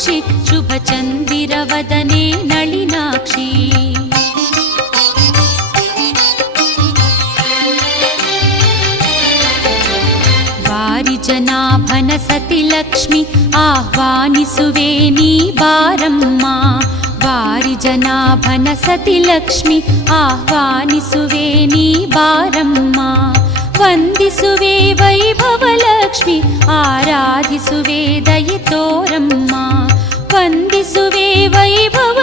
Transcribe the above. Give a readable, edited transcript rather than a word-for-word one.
ಕಾಮಾಕ್ಷಿ ಶುಭ ಚಂದಿರವದನೆ ನಳಿನಾಕ್ಷಿ ವಾರಿಜನಾಭನ ಸತಿ ಲಕ್ಷ್ಮಿ ಆಹ್ವಾನಿಸುವೆ ನೀ ಬಾರಮ್ಮ ವಾರಿಜನಾಭನ ಸತಿ ಲಕ್ಷ್ಮಿ ಆಹ್ವಾನಿಸುವೆ ನೀ ಬಾರಮ್ಮ ವಂದಿಸುವೆ ವೈಭವ ಲಕ್ಷ್ಮಿ ಆರಾಧಿಸುವೆ ದಯೆ ತೋರಮ್ಮ ವಂದಿಸುವೆ ವೈಭವ